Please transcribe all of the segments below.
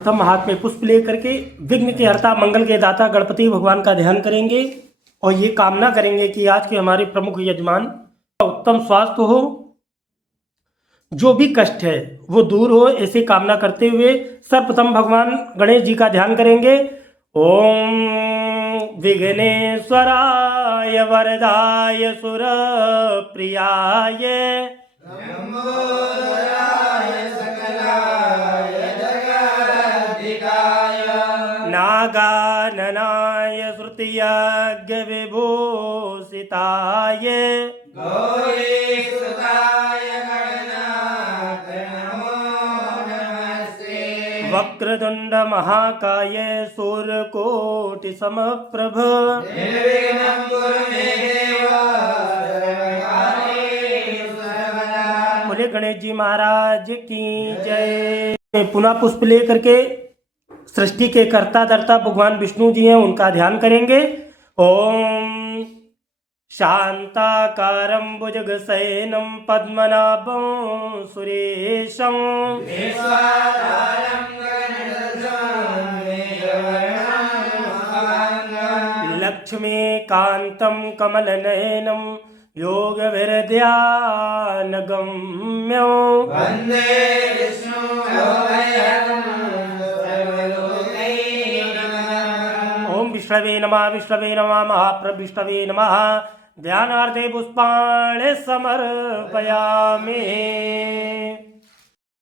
प्रथम हाथ में पुष्प लेकर के विघ्न के हर्ता मंगल के दाता गणपति भगवान का ध्यान करेंगे और ये कामना करेंगे कि आज के हमारे प्रमुख यजमान का उत्तम स्वास्थ्य हो, जो भी कष्ट है वो दूर हो, ऐसी कामना करते हुए सर्वप्रथम भगवान गणेश जी का ध्यान करेंगे। ओम विघ्नेश्वराय वरदाय सुर प्रियाय नागाननाय श्रुतियज्ञ विभूषिताय वक्रतुंड महाकाय सूर्यकोटि समप्रभ बोले गणेश जी महाराज की जय। पुनः पुष्प लेकर के सृष्टि के कर्ता धर्ता भगवान विष्णु जी हैं, उनका ध्यान करेंगे। ओम शांताकारं भुजगशयनं पद्मनाभं सुरेशं लक्ष्मीकान्तं कमलनयनं योगविरध्यानगम्यं वन्दे विष्णु विष्णवे नमः महाप्रविष्णवे नमः। ध्यानार्थे पुष्पाणि समर्पयामि।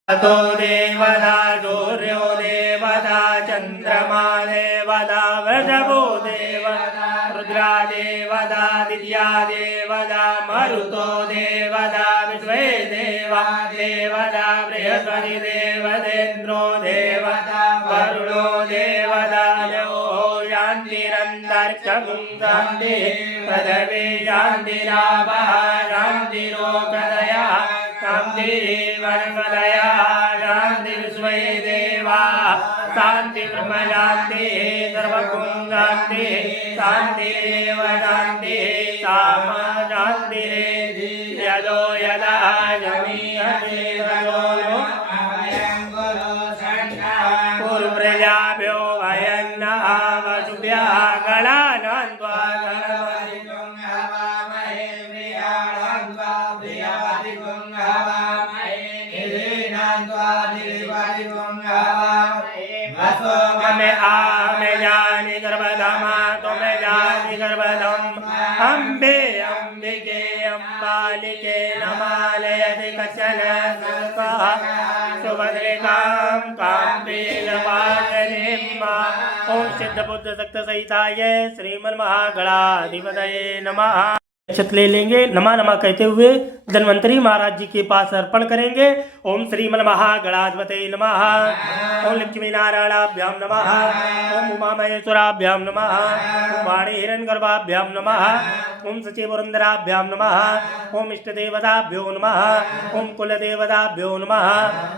तो देवता सूर्यो देवता चंद्रमा देवता वृषभो देवता रुद्रा देवता दिव्या देवता मरुतो देवता विश्वे देवा देवता बृहस्पति देवतेन्द्रो देवता वरुणो देवता शांति पृथ्वी शांतिरापः शांतिरोगदया शांतिर्वनमदया शांति विश्वे देवा शांति ब्रह्म शांति सर्वगुण शांति शांतिरेव शांति सामा शांति यदो यदा जमीयते तदो पूर्वप्रजाभ्यो वयन्नः वसुभ्यः गणानान्त्वा गणपतिं हवामहे प्रियाणान्त्वा प्रियपतिं हवामहे निधीनान्त्वा निधिपतिं हवामहे वसो मे आमे जानि गर्भधामा त्वमे जानि गर्भधम् अम्बे अम्बिके अम्बालिके नमालयति कचन सर्पः सुभद्रिकां काम्बीरवाहनीं ओम सिद्ध बुद्ध शक्त सहिताय श्रीमन्महागणाधिपतये नमः। अक्षत ले लेंगे, नमा नमा कहते हुए धन्वंतरी महाराज जी के पास अर्पण करेंगे। ओम श्रीमन्महागणाधिपतये नमः। ओम लक्ष्मी नारायणाभ्याम नमः। ओम उमा महेश्वराभ्याम नमः। ओम वाणी हिरण्यगर्भाभ्याम नमः। ओम सचिवरुंदराभ्याम नमः। ओम इष्ट देवताभ्यो नमः। ओम कुल देवताभ्यो नमः।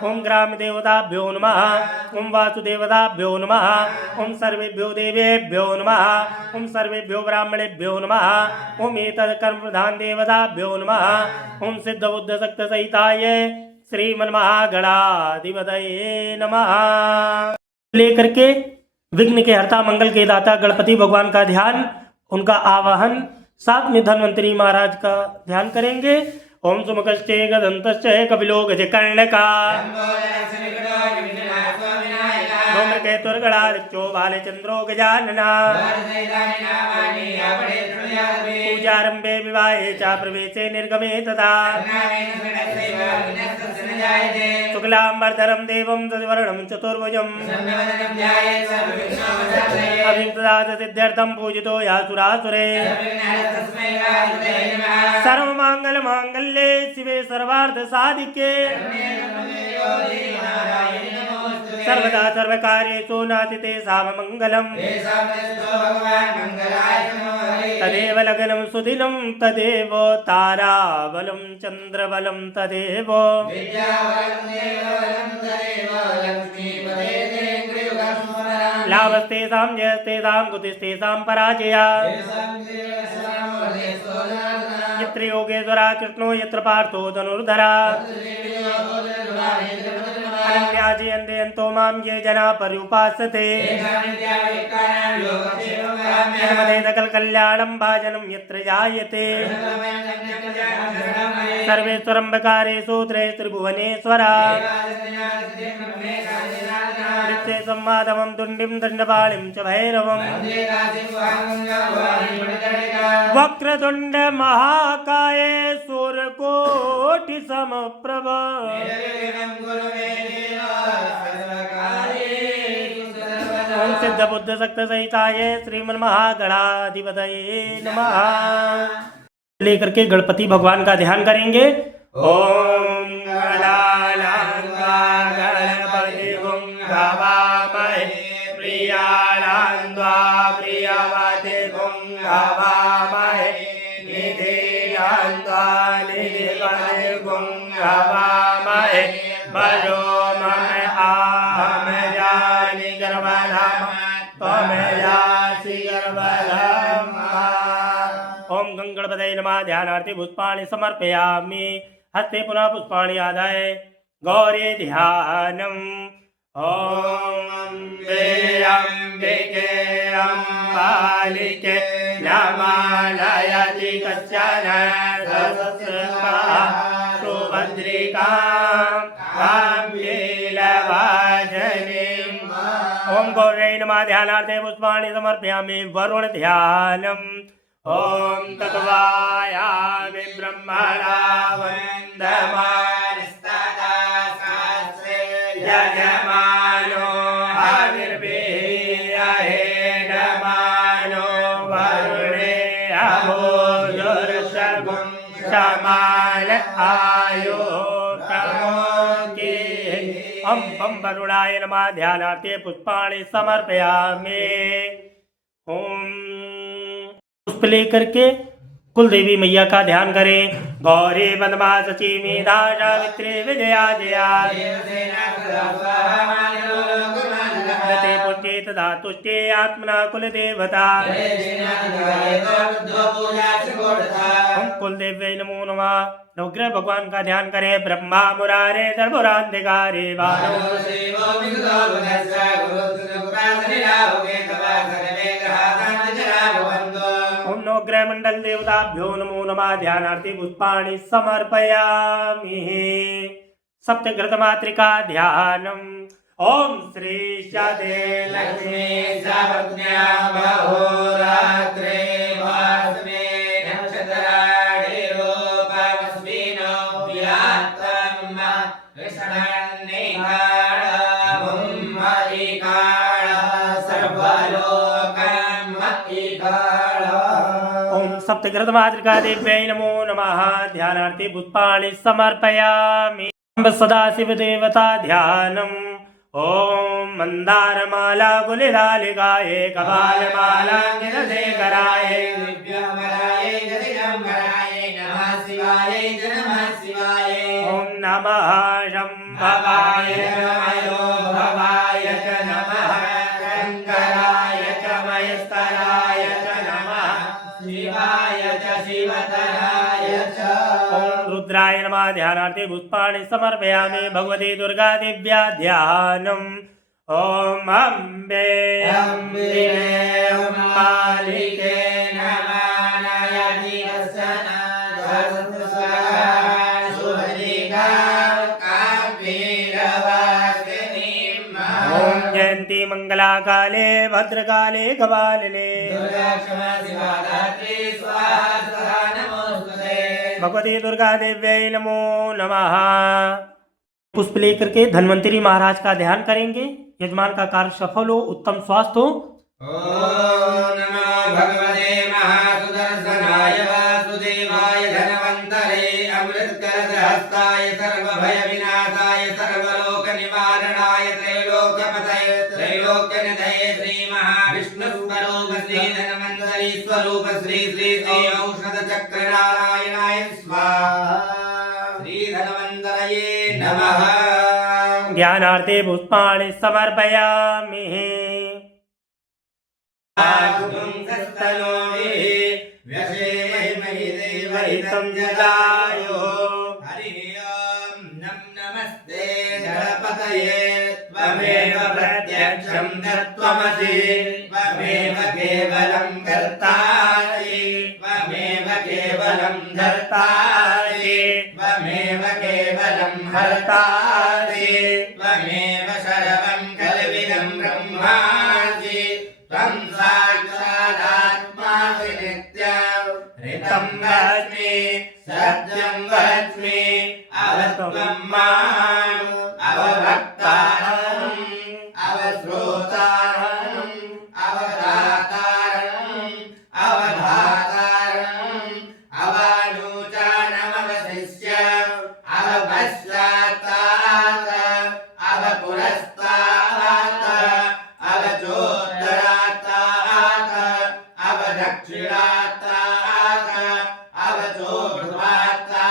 ओम ग्राम देवताभ्यो नमः। ओम वासुदेवताभ्यो नमः। ओम सर्वेभ्यो देवेभ्यो नमः। ओम सर्वेभ्यो ब्राह्मणेभ्यो नमः। ओम एतत् कर्म प्रधान देवताभ्यो नमः। ओम सिद्ध बुद्ध शक्त सहिताय श्रीमन्महागणाधिपतये नमः। लेकर के विघ्न के हर्ता मंगल के दाता गणपति भगवान का ध्यान, उनका आवाहन, साथ में धन्वंतरी महाराज का ध्यान करेंगे। ओम सुमुखश्चे गदन्तश्चे कपिलो गजकर्णका धूम्रकेतुर्गणादित्यो भालचन्द्रो गजानना पूजारंभे विवाहे च प्रवेशे निर्गमे तथा शुक्लांबरधरं देवं तद्वर्णं चतुर्भुजम् अभिमुक्तदास सिद्ध्यर्थं पूजितो यासुरासुरे सर्वमंगल मांगल्ये शिवे सर्वार्थ साधिके सर्वदा सर्वकार्येषु नास्ति साममंगलम् तदेव लग्नं सुदिनं तदेव ताराबलं चन्द्रबलं तदेव लाभस्तेषां जयस्तेषां कुतिस्तेषां पराजया यत्र योगेश्वरा कृष्णो यत्र पार्थो धनुर्धरा अनन्याजयन्तो मां ये जना पर्युपासते नर्मदे सकल कल्याणं भाजनं यत्र जायते सर्वेश्वरं बकारे सूत्रे त्रिभुवनेश्वरा नित्ये संवादमं तुण्डिं दण्डपाणिं च भैरवम् वक्रतुण्ड महाकाये सूर्यकोटि समप्रभ ओम सिद्ध बुद्ध शक्त सहिताय श्रीमन्महागणाधिपतये नमः। लेकर के गणपति भगवान का ध्यान करेंगे। ओम गणपति भवामहे प्रियाणान्वा प्रियवते भवामहे निधिनान्वा निधिपते भवामहे भजो मम आम जानि गर्भधाम त्वमेयासि गर्भधाम। ओम गंगणपतये नमः। ध्यानार्थी पुष्पाणि समर्पयामि। हस्ते पुनः पुष्पाणि आदाय गौरी ध्यानम्। ओम अम्बे अम्बिके अम्बालिके नमालयति कश्चन सुभद्रिकां काम्येलवाजनीम्। ओम गौर्यै नमः। ध्यानार्थे पुष्पाणि समर्पयामि। वरुण ध्यानम्। ओम तत्वायामि ब्रह्मणा वन्दमानस्तदा शास्त्रे यजमानो आविर्भीयहेडमानो वरुणे अभोजोर्षगुं समाल आयो तमोके। अं पं वरुणाय नमः। ध्यानार्थे पुष्पाणि समर्पयामि। ओम पुष्प लेकर के कुल देवी मैया का ध्यान करें। गौरी पद्मा सचीमी सावित्री विजया जया पुष्टे तथा तुष्टे आत्मना कुल देवता। हम कुल देव्यै नमो नमः। नवग्रह भगवान का ध्यान करें। ब्रह्मा मुरारे सर्वराधिकारे ओम नवग्रह मंडल देवताभ्यो नमो नमः। ध्यानार्थी पुष्पाणि समर्पयामि। सप्तघृतमातृका ध्यानम्। ओम श्री शादे लक्ष्मी सर्वज्ञा बहुरात्रे वास्मे नक्षत्राणि रूपमस्मिनो व्यात्तम् ऋषणन्निकाळम् मरिकाळ सर्वलोकम् मरिकाळ। ओम सप्तघृतमातृका देव्यै नमो नमः। ध्यानार्थी पुष्पाणि समर्पयामि। सदाशिव देवता ध्यानम्। ओम मंदारमाला गुलिलालिकाये कपालमाला गिरशेखराये दिव्याम्बराये जगदम्बराये नमः शिवाय नमः शिवाय। ओम नमः शंभवाय नमो भवाय च नमः शंकराय च महेश्वराय च नमः शिवाय च शिवतराय च। ओम रुद्राय नमः। ध्यानार्थी पुष्पाणि समर्पयामि। भगवती दुर्गा दिव्या ध्यानम्। ओम अम्बे अम्बिके अम्बालिके नमालयति कश्चन सुभद्रिकां काम्येलवासिनीम्। ओम जयन्ती मंगला काले भद्रकाले कपालिने दुर्गा क्षमा शिवा धात्री स्वाहा सदा नमोस्तुते। भगवती दुर्गा देव्यै नमो नमः। पुष्प लेकर के धन्वंतरी महाराज का ध्यान करेंगे। यजमान का कार्य सफल हो, उत्तम स्वास्थ्य हो। ओम नमो भगवते महासुदर्शनाय वासुदेवाय धनवंतरे अमृतकरहस्ताय सर्वभय विनाशाय सर्वलोक निवारणाय त्रैलोक्यपतये त्रैलोक्यनिधये श्री महाविष्णु स्वरूप श्री धन्वंतरी स्वरूप श्री श्री श्री औषध चक्र नारायणाय स्वाहा। श्री धन्वंतरये नमः। ज्ञानार्थे पुष्पाणि समर्पयामि। आगुं सस्तनोमि व्यसेमहि देवहितं जगायो। हरिः ओम नमस्ते गणपतये प्रत्यक्षं तत्त्वमसि त्वमेव केवलं कर्तासि त्वमेव केवलं धर्तासि त्वमेव केवलं हर्तासि त्वमेव सर्वं कल्विदं ब्रह्मासि त्वं साक्षादात्मासि नित्यं ऋतं वच्मि सत्यं वच्मि अवत्वं माम् अवभक्तारम् अवश्रोतारम् अवदातारम् अवधातारम् अवानुचानमवशिष्यम् अवपश्चात्तात् अवपुरस्तात् अवचोत्तरात्तात् अवदक्षिणात्तात् अवचोर्ध्वात्तात्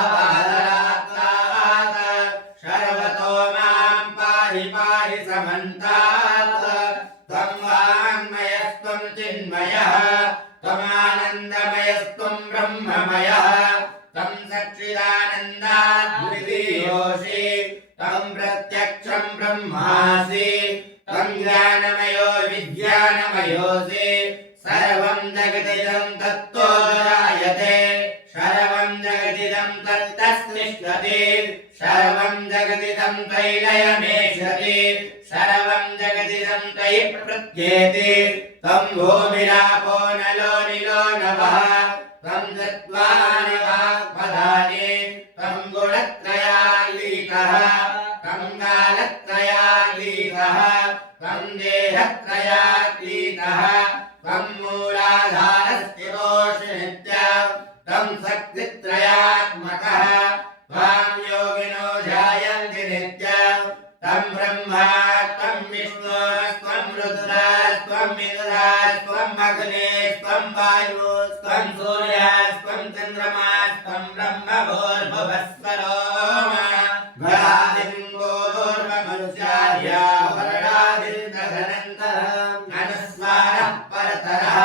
अवहरात्तात् सर्वतो मां पाहि पाहि समन्तात् त्वं वाङ्मयस्त्वं चिन्मयः त्वमानन्दमयस्त्वं ब्रह्ममयः तं सच्चिदानन्दाद्वितीयोऽसि तं प्रत्यक्षं ब्रह्मासि तं ज्ञानमयो विज्ञानमयोऽसि सर्वं जगदिदं तत्तो जायते सर्वं जगदिदं तत्तस्तिष्ठति सर्वं जगदिदं तैलयमेष्यति सर्वं जगदिदं तयि प्रपद्येते तं भूमिरापो नलो निलो नभः तं चत्वारि वाक्पदानि तं गुणत्रयातीतः तं कालत्रयातीतः तं देहत्रयातीतः तं मूलाधारस्थितोऽसि नित्यं तं शक्तित्रयात्मकः त्वां योगिनो ध्यायन्ति नित्यं तं ब्रह्मा त्वं विष्णुस्त्वं रुद्रस्त्वं मित्रस्त्वं अग्निस्त्वं वायुस्त्वं सूर्यस्त्वं चन्द्रमास्त्वं ब्रह्मभूर्भुवस्वरो गणादिर्मनुष्यार्या वर्णादिर्दधनन्तरम् अनुस्वारः परतरः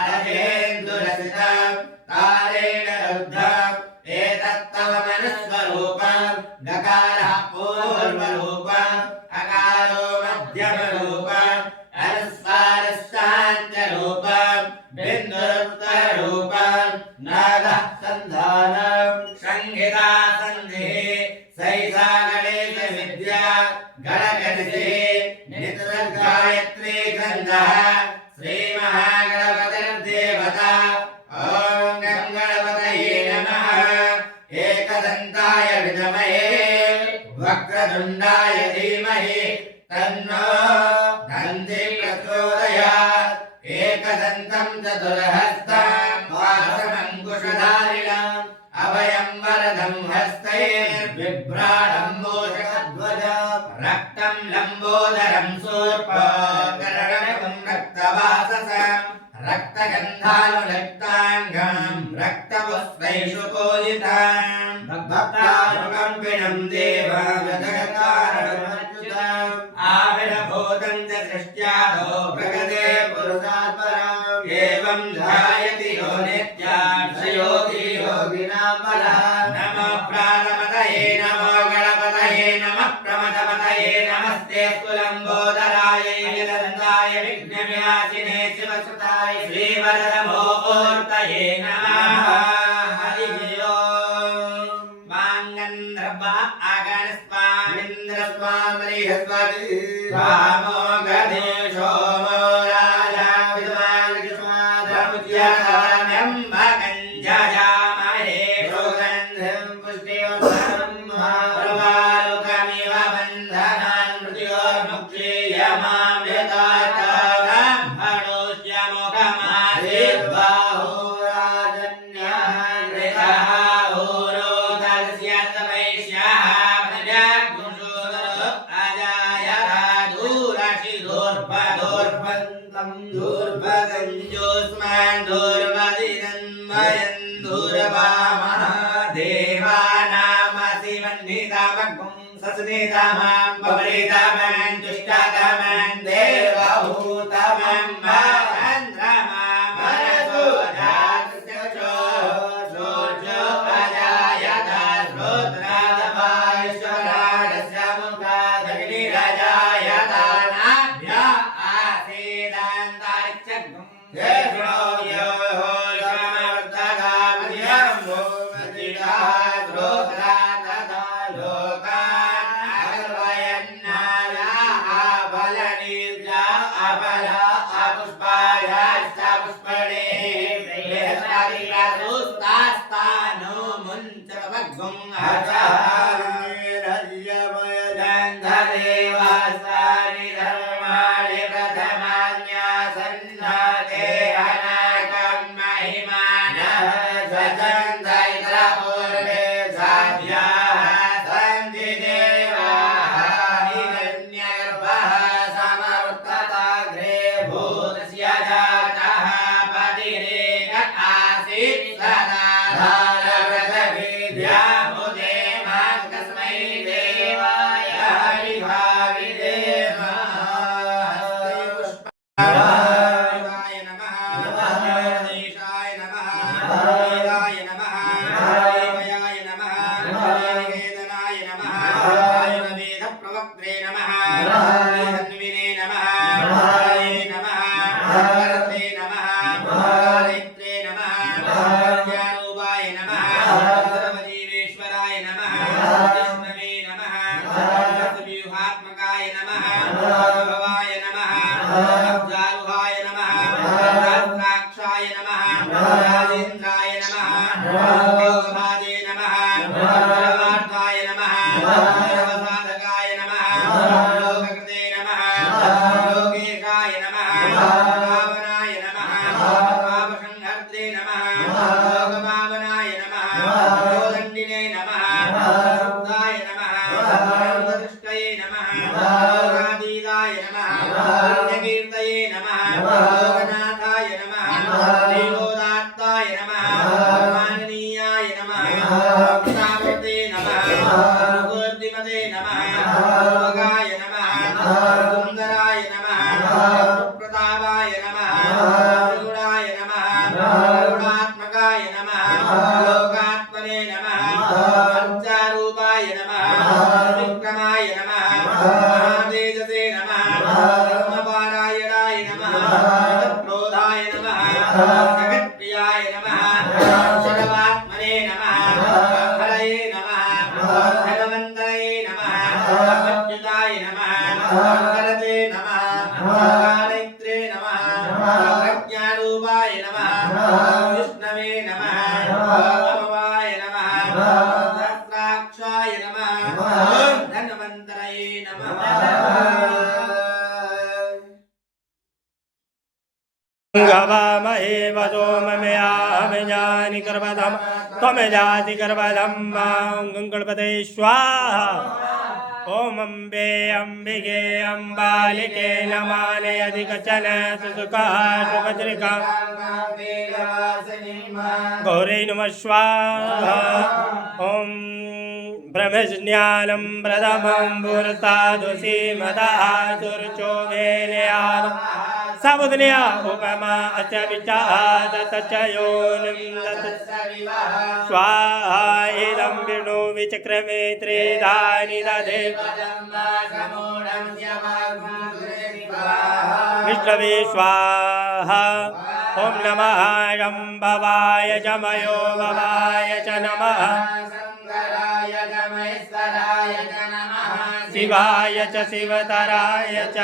अरजेन्दुरसितं तारेण रुद्धम् एतत्तव मनस्वरूपम् गकारः पूर्वरूपम् अकारो मध्यमरूपम् अनुस्वारश्चान्त्यरूपम् बिन्दुरुत्तररूपम् नादः सन्धानम् संहिता सन्धिः सैषा गणेशविद्या गणगतिः नित्यगायत्री छन्दः श्रीमहागणपतिर्देवता ॐ गणपतये नमः एकदन्ताय विद्महे वक्रतुण्डाय धीमहि तन्नो दन्ति प्रचोदयात् एकदन्तं चतुर्हस्तं वासमङ्कुशधारिणम् अभयं वरदं हस्तैर्बिभ्राणं मूषकध्वजं रक्तं लम्बोदरं शूर्पकर्णकं रक्तवाससं रक्तगन्धानुरक्ताङ्गं रक्तपुष्पैषु पूजितं भक्तानुकम्पिनं देवं जगत्कारणमच्युतम् आविर्भूतं च सृष्ट्यादो प्रगते पुरुषात्परम् एवं ध्यायति यो नित्यान् स योगी योगिनां बलः नमो प्राणपतये नमो गणपतये नमः प्रमथपतये नमस्ते लम्बोदराय एकदन्ताय विघ्नविनाशिने शिवसुताय श्रीवरदमूर्तये नमः हरिः ओम् वाङ्गन्धर्वा आगणस्वामिन्द्रस्वामरिहस्वति स्वामो गधे सोमो राजा विद्वान् कृष्णादमुच्यताम्यं भगञ्जयामहे सुगन्धिं पुष्टिवर्धनं महाप्रवालुकमिव बन्धनान् मृत्योर्मुक्षीयमामृतात् ब्रह्मणोऽस्यमुखमासीद्बाहुराजन्यः कृतः ऊरोदस्य वैश्यः प्रजागुंसोदरो अजायतादूरशिदोर्पदोर्पन्तं दूर्पदं जोस्मान् दूर्वदिदन्वयन् दूर्वामः देवानामसिवन्नितामगुं सस्नितामां बवरितामां दुष्टातामां देवहूतामां राजाय अपला अपुष्पायाश्च पुष्पणे बृहस्पतिरसुस्तास्तानो मुञ्चवग्गुं हर्षामयजन्धदेवास्तानि धर्माणि प्रथमान्यासन्नाते अनाकं महिमानः स्वचन्द्रपूर्वे साध्याः सन्ति देवाः हिरण्यगर्भः समवर्तताग्रे भूतस्य जातः पतिरेक आसीत् सदा धारव्रतविद्यामुदे मां कस्मै देवाय हरिभाविदेव शिवाय नमः देशाय नमः वेदाय नमः देवयाय नमः निकेतनाय नमः वेदप्रवक्त्रे नमः धन्विने नमः हरे नमः करते नमः हरित्रे नमः ज्ञानरूपाय नमः सर्वजीवेश्वराय नमः विष्णवे नमः व्यूहात्मकाय नमः भवाय नमः अब्जारुहाय नमः सहस्राक्षाय नमः राजेन्द्राय नमः योगभाजे नमः सर्वार्थाय नमः सर्वसाधकाय नमः योगकृते नमः योगेशाय नमः पावनाय नमः पापसंहर्त्रे नमः योगपावनाय नमः योगदण्डिने नमः शुद्धाय नमः योगदृष्टये नमः योगातीताय नमः यज्ञकीर्तये नमः योगनाथाय नमः देवोदात्ताय नमः माननीयाय नमः भक्तामूर्ते नमः भगवद्धिमते नमः योगाय नमः सुन्दराय नमः प्रतापाय नमः गुणाय नमः गुणात्मकाय नमः लोकात्मने नमः पंचारूपाय नमः विक्रमाय नमः महातेजसे नमः धर्मपारायणाय नमः क्रोधाय नमः जगत्प्रियाय नमः शरवात्मने नमः हरये नमः धनवन्तये नमः अच्युताय नमः करते नमः कारित्रे नमः प्रज्ञारूपाय नमः विष्णवे नमः भवाय नमः सहस्राक्षाय नमः धन्वन्तरये नमः गवामहे वसोमयामि गर्भधम् त्वमजाति गर्भधम् गङ्गणपते स्वाहा ॐ अम्बे अम्बिके अम्बालिके नमाने अधिकचन सुसुखः सुभद्रिका गौरै नमः स्वाहा ॐ ब्रह्मज्ञानं प्रथमं पुरतादुषी मदः सुरचोभेनयाम साबुदनिया उपमा अच विचार तचयोनिं स्वाहा इदं विष्णु विचक्रमे त्रिधानि दधे विष्णवे स्वाहा ॐ नमः शम्भवाय च मयो भवाय च नमः शिवाय च शिवतराय च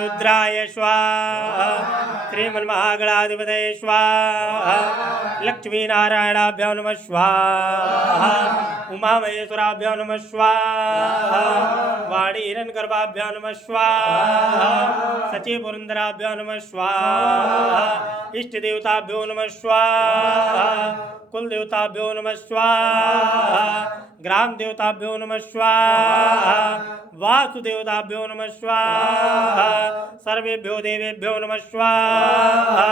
रुद्राय स्वाहा श्रीमन्महागणाधिपतये स्वाहा लक्ष्मीनारायणाभ्यो नमः स्वाहा उमामहेश्वराभ्यो नमः स्वाहा वाणी हिरण्यगर्भाभ्यो नमः स्वाहा सचिपुरन्दराभ्यो नमः स्वाहा इष्टदेवताभ्यो नमः स्वाहा कुलदेवताभ्यो नमः स्वाहा ग्राम देवताभ्यो नमः स्वाहा वासुदेवताभ्यो नमः स्वाहा सर्वेभ्यो देवेभ्यो नमः स्वाहा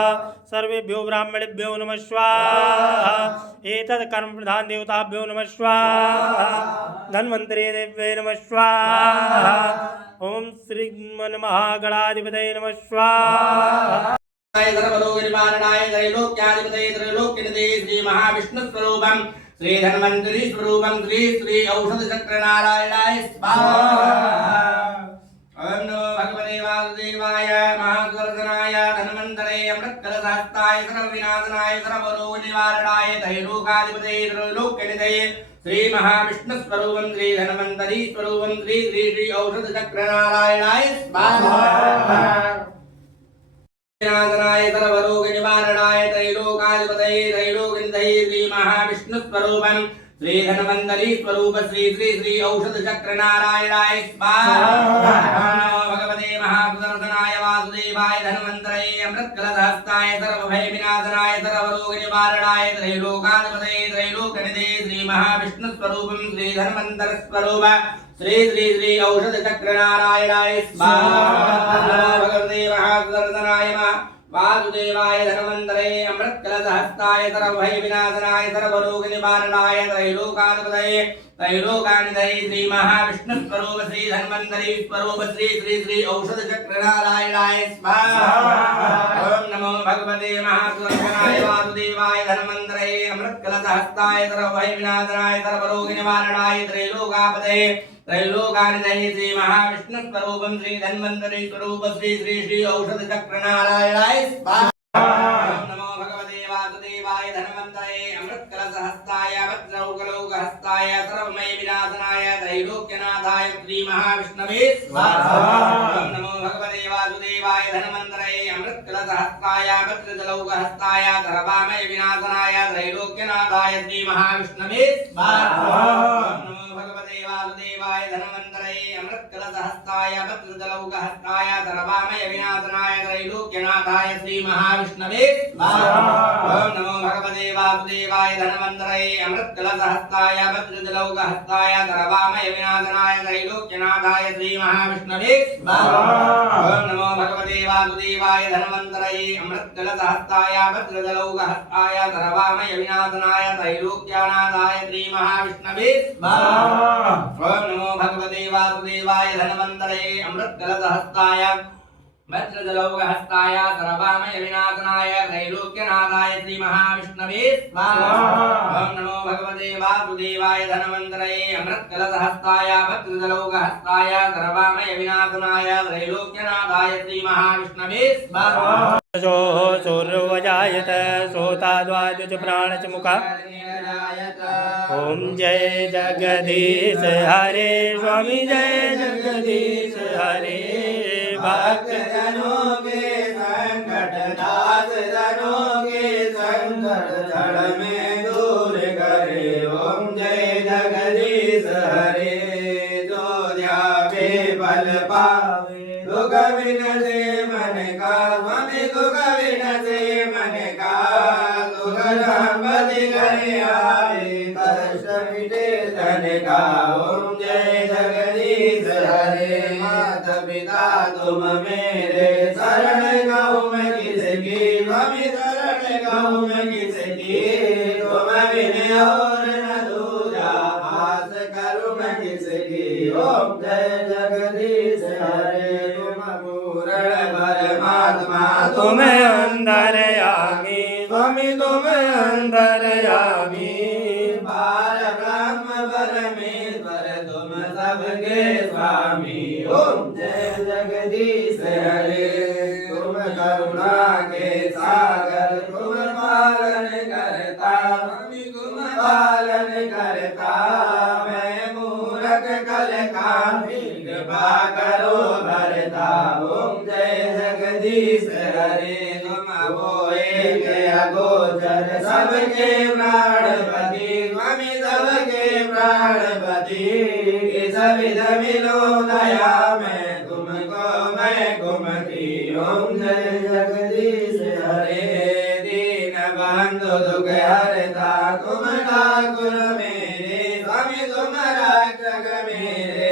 सर्वेभ्यो ब्राह्मणेभ्यो नमः स्वाहा एतत् कर्म प्रधान देवताभ्यो नमः स्वाहा धन्वन्तरे देव्ये नमः स्वाहा ओम श्रीमन्महागणाधिपतये नमः स्वाहा सर्वलोकनिवारणाय त्रैलोक्याधिपतये त्रैलोक्यनिधये श्री महाविष्णुस्वरूपं श्री धन्वन्तरी स्वरूपं श्री श्री औषधचक्रनारायणाय स्वाहा। ओम नमो भगवते वासुदेवाय महासुदर्शनाय धन्वन्तरे अमृतकलशहस्ताय सर्वविनाशनाय सर्वरोगनिवारणाय त्रैलोकाधिपतये त्रैलोक्यनिधये श्री महाविष्णुस्वरूपं श्री धन्वन्तरी स्वरूपं श्री श्री श्री औषधचक्रनारायणाय स्वाहा। सर्वसनाय सर्वरोग निवारणाय त्रैलोकाधिपतये त्रैलोक्यनिधये श्री महाविष्णुस्वरूपं श्री धन्वन्तरी स्वरूप श्री श्री श्री औषध चक्र नारायणाय स्वाहा नमो भगवते महासुदर्शनाय वासुदेवाय धन्वन्तरये अमृतकलशहस्ताय सर्वभय विनाशनाय सर्वरोग निवारणाय त्रैलोकाधिपतये त्रैलोक्यनिधये श्री महाविष्णुस्वरूपं श्री धन्वन्तर स्वरूप श्री श्री श्री औषध चक्र नारायणाय स्वाहा नमो भगवते महासुदर्शनाय वासुदेवाय धन्वन्तरे अमृतकलशहस्ताय सर्वभय विनाशनाय सर्वरोग निवारणाय त्रैलोकाधिपतये त्रैलोक्यनिधये श्री महाविष्णुस्वरूप श्री धन्वन्तरी स्वरूप श्री श्री श्री औषध चक्र नारायणाय स्वाहा ओम नमो भगवते महासुदर्शनाय वासुदेवाय धन्वन्तरे अमृतकलशहस्ताय सर्वभय विनाशनाय सर्वरोग निवारणाय त्रैलोक्यपतये त्रैलोक्यनिधये श्री महाविष्णुस्वरूपं श्री धन्वन्तरी स्वरूप श्री श्री श्री औषध चक्र नारायणाय स्वाहा नमो भगवते वासुदेवाय धन्वन्तरे अमृतकलशहस्ताय वज्रौकलौकहस्ताय सर्वमय विनाशनाय त्रैलोक्यनाथाय श्री महाविष्णवे स्वाहा नमो भगवते वासुदेवाय धन्वन्तरे अमृतकलशहस्ताय वज्रजलौकहस्ताय सर्वमय विनाशनाय त्रैलोक्यनाथाय श्री महाविष्णवे स्वाहा नमो भगवते वासुदेवाय धन्वन्तरे अमृतकलशहस्ताय वज्रजलौकहस्ताय सर्वमय विनाशनाय त्रैलोक्यनाथाय श्री महाविष्णवे स्वाहा नमो भगवते वासुदेवाय धन्वन्तरे अमृतकलशहस्ताय वज्रजलौकहस्ताय सर्वमय विनाशनाय त्रैलोक्यनाथाय श्री महाविष्णवे स्वाहा नमो भगवते वासुदेवाय धन्वन्तरे अमृतकलशहस्ताय वज्रजलौकहस्ताय सर्वमय विनाशनाय त्रैलोक्यनाथाय श्री महाविष्णवे स्वाहा नमो भगवते वासुदेवाय धन्वन्तरे अमृतकलशहस्ताय वज्रजलौकहस्ताय सर्वमय विनाशनाय त्रैलोक्यनाथाय श्री महाविष्णवे स्वाहा नमो भगवते वासुदेवाय धन्वन्तरे अमृतकलशहस्ताय वज्रजलौकहस्ताय सर्वमय विनाशनाय त्रैलोक्यनाथाय श्री महाविष्णवे स्वाहा सूर्यवजायत सोताद्वाद्युज प्राणच मुखा ओम जय जगदीश हरे स्वामी जय जगदीश हरे भक्त जनों के संकट दास जनों के संकट जड़ में दूर करे ओम जय जगदीश हरे जो ध्यावे बल पावे दुख विनसे मन का स्वामी दुख विनसे मन का दुख संपत्ति करे आए कष्ट मिटे धन का ओम जय जगदीश हरे माता पिता तुम मेरे शरण गाँव में किसकी स्वामी शरण गाँव में किसकी तुम बिन और न दूजा आस करूँ मैं किसकी ओम जय जगदीश हरे तुम पूर्ण परमात्मा तुम अंतर्यामी स्वामी तुम अंतर्यामी बार ब्रह्म परमेश्वर तुम सबके स्वामी ओम जय जगदीश हरे तुम करुणा के सागर तुम पालन करता तुम पालन करता मैं मूर्ख कल कामी कृपा करो भरता ओम जय जगदीश हरे तुम वो एक अगोचर सबके प्राणपति स्वामी सबके प्राणपति सविध मिलो दया में तुमको मैं कुमति ओम जय जगदीश हरे दीन बंधु दुख हरता तुम ठाकुर मेरे स्वामी तुम रक्षक मेरे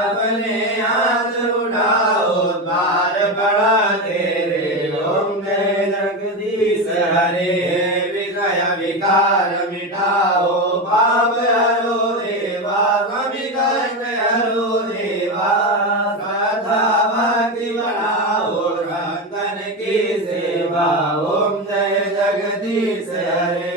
अपने हाथ उठाओ द्वार बड़ा तेरे ओम जय जगदीश हरे विषय विकार मिटाओ पाप हरो देवा स्वामी कष्ट हरो देवा कथा भक्ति बढ़ाओ रंगन की सेवा ओम जय जगदीश हरे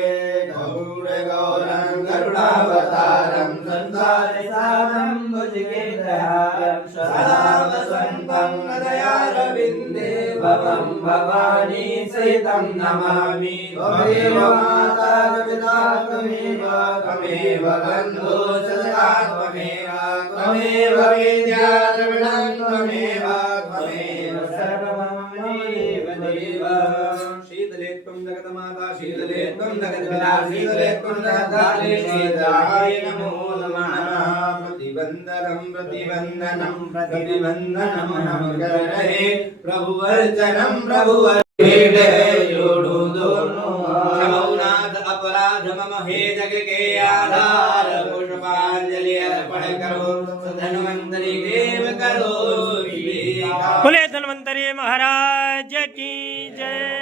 गौर गौरं करुणावतारं संसार सारं भुजगेन्द्रहारं सदा वसन्तं हृदयारविन्दे भवं भवानी सहितं नमामि त्वमेव माता च पिता त्वमेव त्वमेव बन्धु च सखा त्वमेव विद्या च विद्यां त्वमेव त्वमेव सर्वं मम देव देव नगद विलासी दुले कुंडधारे सीताय नमो नमः प्रतिबंधनम प्रतिबंधनम प्रतिबंधनम हम कर रहे प्रभु अर्चनम प्रभु जोड़ो दोनों क्षमौनाथ अपराध मम हे जग के आधार पुष्पांजलि अर्पण करो धन्वंतरि देव करो विवेक। बोले धन्वंतरी महाराज की जय।